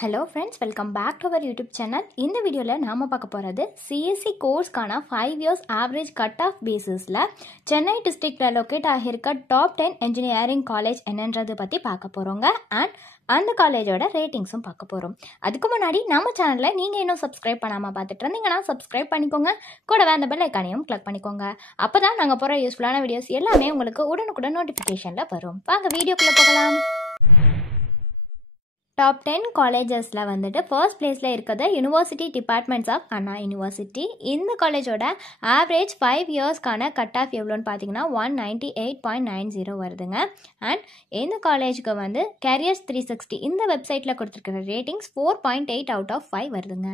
Hello friends, welcome back to our YouTube channel. In the video, நாம பார்க்க போறது CSE course கான 5 years average cut-off basisல Chennai districtல locate ஆகிருக்க top 10 engineering college என்னன்றது பத்தி பார்க்க போறோங்க and அந்த காலேஜோட ரேட்டிங்ஸும் பார்க்க போறோம். அதுக்கு முன்னாடி நம்ம சேனல்ல நீங்க இன்னும் சப்ஸ்கிரைப் பண்ணாம பார்த்துட்டு இருந்தீங்கன்னா சப்ஸ்கிரைப் பண்ணிக்கோங்க. கூடவே அந்த பெல் ஐகானையும் கிளிக் பண்ணிக்கோங்க. அப்பதான் நாங்க போற யூஸ்ஃபுல்லான வீடியோஸ் எல்லாமே உங்களுக்கு உடனுக்குடன் நோட்டிஃபிகேஷன்ல வரும். வாங்க வீடியோக்குள்ள போகலாம். Top 10 collegesல வந்துட்டு first placeல இருக்கிறது University Departments of Anna University. இந்த காலேஜோட average 5 yearsக்கான கட் ஆஃப் எவ்வளோன்னு பார்த்தீங்கன்னா 198.90 வருதுங்க. அண்ட் இந்த காலேஜுக்கு வந்து Careers 360 இந்த வெப்சைட்டில் கொடுத்துருக்கிற ரேட்டிங்ஸ் 4.8 out of 5 வருதுங்க.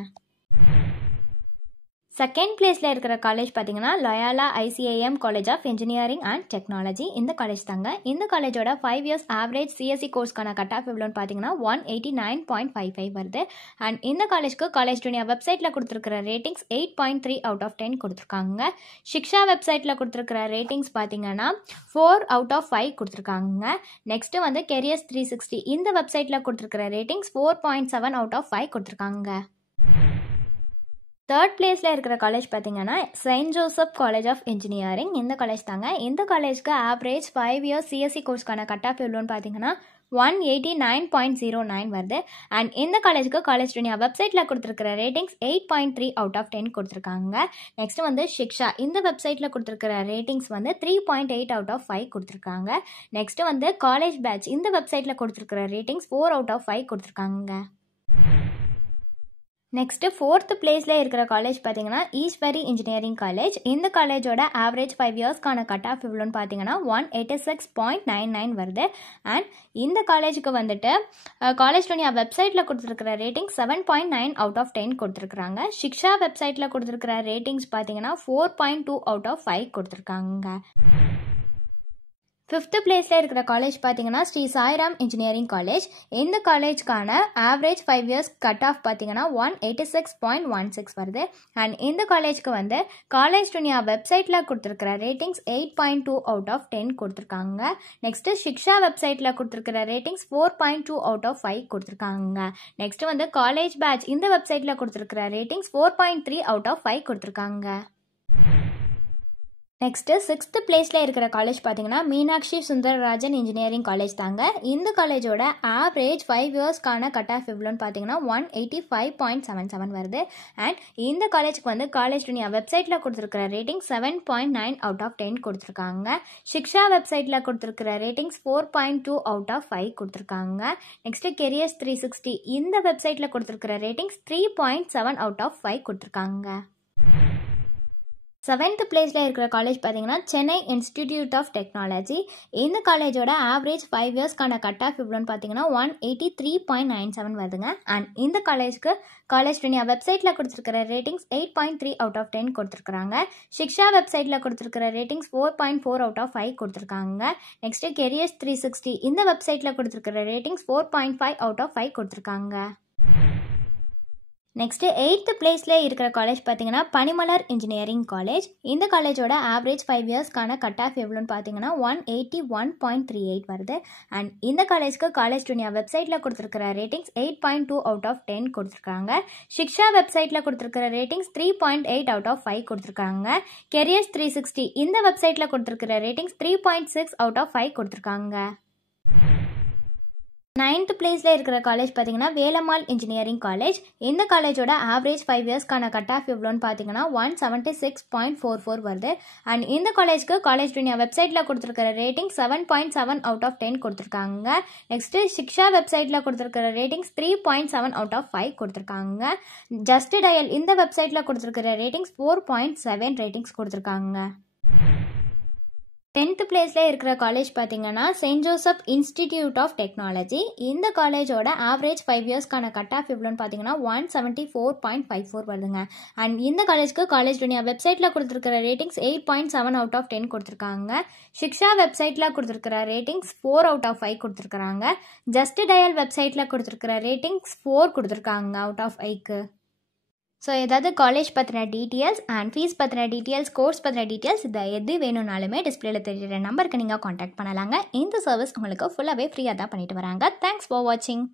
செகண்ட் பிளேஸில் இருக்கிற காலேஜ் பார்த்தீங்கன்னா Loyola ICIM college of engineering and technology இந்த காலேஜ் தாங்க. இந்த காலேஜோட 5 years ஆவரேஜ் CSE கோர்ஸ்க்கான கட் ஆஃப் எவ்வளோன்னு பார்த்தீங்கன்னா 189.55 வருது. அண்ட் இந்த காலேஜ்க்கு காலேஜ் ஜூனியர் வெப்சைட்டில் கொடுத்துருக்கிற ரேட்டிங்ஸ் 8.3 out of 10 கொடுத்துருக்காங்க. சிக்ஷா வெப்சைட்டில் கொடுத்துருக்கிற ரேட்டிங்ஸ் பார்த்தீங்கன்னா 4 out of 5 கொடுத்துருக்காங்க. நெக்ஸ்ட்டு வந்து Careers 360 இந்த வெப்சைட்டில் கொடுத்துருக்கிற ரேட்டிங்ஸ் 4.7 out of 5 கொடுத்துருக்காங்க. தேர்ட் பிளேஸில் இருக்கிற காலேஜ் பார்த்தீங்கன்னா Saint Joseph college of engineering இந்த காலேஜ் தாங்க. இந்த காலேஜ்க்கு ஆவரேஜ் 5 years CSE கோர்ஸ்க்கான கட் ஆஃப் எவ்வளோன்னு பார்த்தீங்கன்னா 189.09 வருது. அண்ட் இந்த காலேஜுக்கு காலேஜ் ஜூனியர் வெப்சைட்டில் கொடுத்துருக்கிற ரேட்டிங்ஸ் 8.3 out of 10 கொடுத்துருக்காங்க. நெக்ஸ்ட் வந்து சிக்ஷா இந்த வெப்சைட்டில் கொடுத்துருக்கிற ரேட்டிங்ஸ் வந்து 3.8 out of 5 கொடுத்துருக்காங்க. நெக்ஸ்ட் வந்து காலேஜ் பேட்ச் இந்த வெப்சைட்டில் கொடுத்துருக்கிற ரேட்டிங்ஸ் 4 out of 5 கொடுத்துருக்காங்க. நெக்ஸ்ட்டு ஃபோர்த் பிளேஸில் இருக்கிற காலேஜ் பார்த்தீங்கன்னா ஈஸ்வரி இன்ஜினியரிங் காலேஜ். இந்த காலேஜோட ஆவரேஜ் 5 yearsக்கான கட் ஆஃப் எவ்வளோன்னு பார்த்தீங்கன்னா 186.99 வருது. அண்ட் இந்த காலேஜுக்கு வந்துட்டு காலேஜ் ஜூனியர் வெப்சைட்டில் கொடுத்துருக்கிற ரேட்டிங்ஸ் 7.9 out of 10 கொடுத்துருக்குறாங்க. சிக்ஷா வெப்சைட்டில் கொடுத்துருக்கிற ரேட்டிங்ஸ் பார்த்தீங்கன்னா 4.2 out of 5 கொடுத்துருக்காங்க. ஃபிஃப்த் பிளேஸில் இருக்கிற காலேஜ் பார்த்தீங்கன்னா ஸ்ரீ சாய்ராம் இன்ஜினியரிங் காலேஜ். இந்த காலேஜ்க்கான ஆவரேஜ் 5 years கட் ஆஃப் பார்த்தீங்கன்னா 186.16 வருது. அண்ட் இந்த காலேஜ்க்கு வந்து காலேஜ் ஜூனியர் வெப்சைட்டில் கொடுத்துருக்கிற ரேட்டிங்ஸ் 8.2 out of 10 கொடுத்துருக்காங்க. நெக்ஸ்ட்டு சிக்ஷா வெப்சைட்டில் கொடுத்துருக்கிற ரேட்டிங்ஸ் 4.2 out of 5 கொடுத்துருக்காங்க. நெக்ஸ்ட்டு வந்து காலேஜ் பேட்ச் இந்த வெப்சைட்டில் கொடுத்துருக்கிற ரேட்டிங்ஸ் 4.3 out of 5 கொடுத்துருக்காங்க. நெக்ஸ்ட்டு சிக்ஸ்த் பிளேஸில் இருக்கிற காலேஜ் பார்த்தீங்கன்னா மீனாட்சி சுந்தரராஜன் இன்ஜினியரிங் காலேஜ் தாங்க. இந்த காலேஜோட ஆவரேஜ் 5 yearsக்கான கட் ஆஃப் எவ்வளோன்னு பார்த்தீங்கன்னா 185.77 வருது. அண்ட் இந்த காலேஜுக்கு வந்து காலேஜ் ஜூனியர் வெப்சைட்டில் கொடுத்துருக்கிற ரேட்டிங் 7.9 out of 10 கொடுத்துருக்காங்க. சிக்ஷா வெப்சைட்டில் கொடுத்துருக்கிற ரேட்டிங்ஸ் 4.2 out of 5 கொடுத்துருக்காங்க. நெக்ஸ்ட்டு Careers 360 இந்த வெப்சைட்டில் கொடுத்துருக்கிற ரேட்டிங்ஸ் 3.7 out of 5 கொடுத்துருக்காங்க. செவன்த் பிளேஸில் இருக்கிற காலேஜ் பார்த்தீங்கன்னா சென்னை இன்ஸ்டிடியூட் ஆஃப் டெக்னாலஜி. இந்த காலேஜோட ஆவரேஜ் 5 yearsக்கான கட் ஆஃப் எவ்வளோன்னு பார்த்தீங்கன்னா 183.97 வருதுங்க. அண்ட் இந்த காலேஜுக்கு காலேஜ் ஜூனியர் வெப்சைட்டில் கொடுத்துருக்கிற ரேட்டிங்ஸ் 8.3 out of 10 கொடுத்துருக்குறாங்க. சிக்ஷா வெப்சைட்டில் கொடுத்துருக்கிற ரேட்டிங்ஸ் 4.4 out of 5 கொடுத்துருக்காங்க. நெக்ஸ்ட்டு Careers 360 இந்த வெப்சைட்டில் கொடுத்துருக்கிற ரேட்டிங்ஸ் 4.5 out of 5 கொடுத்துருக்காங்க. நெக்ஸ்ட்டு எயித்து பிளேஸில் இருக்கிற காலேஜ் பார்த்தீங்கன்னா பனிமலர் இன்ஜினியரிங் காலேஜ். இந்த காலேஜோட ஆவரேஜ் 5 yearsக்கான கட் ஆஃப் எவ்வளோன்னு பார்த்தீங்கன்னா 181.38 வருது. அண்ட் இந்த காலேஜ்க்கு காலேஜ் ஜூனியர் வெப்சைட்டில் கொடுத்துருக்கிற ரேட்டிங்ஸ் 8.2 out of 10 கொடுத்துருக்காங்க. சிக்ஷா வெப்சைட்டில் கொடுத்துருக்கிற ரேட்டிங்ஸ் 3.8 out of 5 கொடுத்துருக்காங்க. Careers 360 இந்த வெப்சைட்டில் கொடுத்துருக்கிற ரேட்டிங்ஸ் 3.6 out of 5 கொடுத்துருக்காங்க. நைன்த் பிளேஸில் இருக்கிற காலேஜ் பார்த்தீங்கன்னா வேலம்மாள் இன்ஜினியரிங் காலேஜ். இந்த காலேஜோட ஆவரேஜ் 5 yearsக்கான கட் ஆஃப் எவ்வளோன்னு பார்த்தீங்கன்னா 176.44 வருது. அண்ட் இந்த காலேஜ்க்கு காலேஜ் ஜூனியர் வெப்சைட்டில் கொடுத்துருக்கிற ரேட்டிங் 7.7 out of 10 கொடுத்துருக்காங்க. நெக்ஸ்ட்டு சிக்ஷா வெப்சைட்டில் கொடுத்துருக்கிற ரேட்டிங்ஸ் 3.7 out of 5 கொடுத்துருக்காங்க. ஜஸ்ட் டயல் இந்த வெப்சைட்டில் கொடுத்துருக்கிற ரேட்டிங்ஸ் 4.7 ரேட்டிங்ஸ் கொடுத்துருக்காங்க. 10th பிளேஸில் இருக்கிற காலேஜ் பார்த்தீங்கன்னா Saint Joseph Institute of Technology. இந்த காலேஜோட ஆவரேஜ் 5 yearsக்கான கட் ஆஃப் எவ்வளோன்னு பார்த்தீங்கன்னா 174.54 வருதுங்க. அண்ட் இந்த காலேஜ்க்கு காலேஜ் ஜூனியர் வெப்சைட்டில் கொடுத்துருக்கிற ரேட்டிங்ஸ் 8.7 out of 10 கொடுத்துருக்காங்க. சிக்ஷா வெப்சைட்டில் கொடுத்துருக்கிற ரேட்டிங்ஸ் 4 out of 5 கொடுத்துருக்குறாங்க. ஜஸ்ட் டயல் வெப்சைட்டில் கொடுத்துருக்கிற ரேட்டிங்ஸ் 4 கொடுத்துருக்காங்க out of 5க்கு. ஸோ ஏதாவது காலேஜ் பற்றின டீட்டெயில்ஸ் அண்ட் ஃபீஸ் பற்றின டீட்டெயில்ஸ் கோர்ஸ் பற்றின டீட்டெயில்ஸ் இதை எது வேணும்னாலுமே டிஸ்பிளேல தெரியுற நம்பருக்கு நீங்கள் காண்டாக்ட் பண்ணலாங்க. இந்த சர்வீஸ் உங்களுக்கு ஃபுல்லாகவே ஃப்ரீயாக தான் பண்ணிட்டு வராங்க. தேங்க்ஸ் ஃபார் வாட்சிங்.